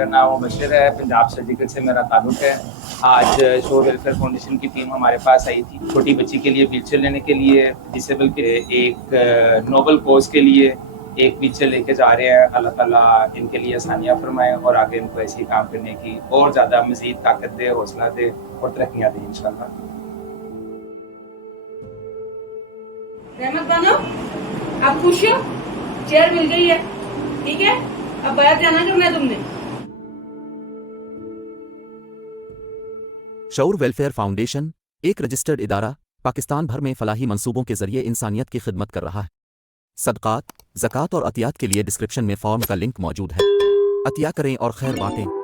मेरा नाम मुबशर है, पंजाब सर्जिकल से मेरा ताल्लुक है। आज शोर वेलफेयर फाउंडेशन की टीम हमारे पास आई थी, छोटी बच्ची के लिए व्हीलचेयर लेने के लिए, डिसेबल के एक नोबल कोज़ के लिए एक व्हीलचेयर लेके जा रहे हैं। अल्लाह ताला इनके लिए आसानियाँ फरमाए और आगे इनको ऐसे ही काम करने की और ज़्यादा मज़ीद ताकत दे, हौसला दे और तरक्कियाँ दें इंशाअल्लाह। रहमत बानो, आप खुश हो? चेयर मिल गई है, ठीक है? अब बाहर जाना करना है तुमने। शऊर वेलफेयर फाउंडेशन एक रजिस्टर्ड इदारा पाकिस्तान भर में फलाही मंसूबों के जरिए इंसानियत की खिदमत कर रहा है। सदक़ात, ज़कात और अतियात के लिए डिस्क्रिप्शन में फॉर्म का लिंक मौजूद है। अतिया करें और खैर बांटें।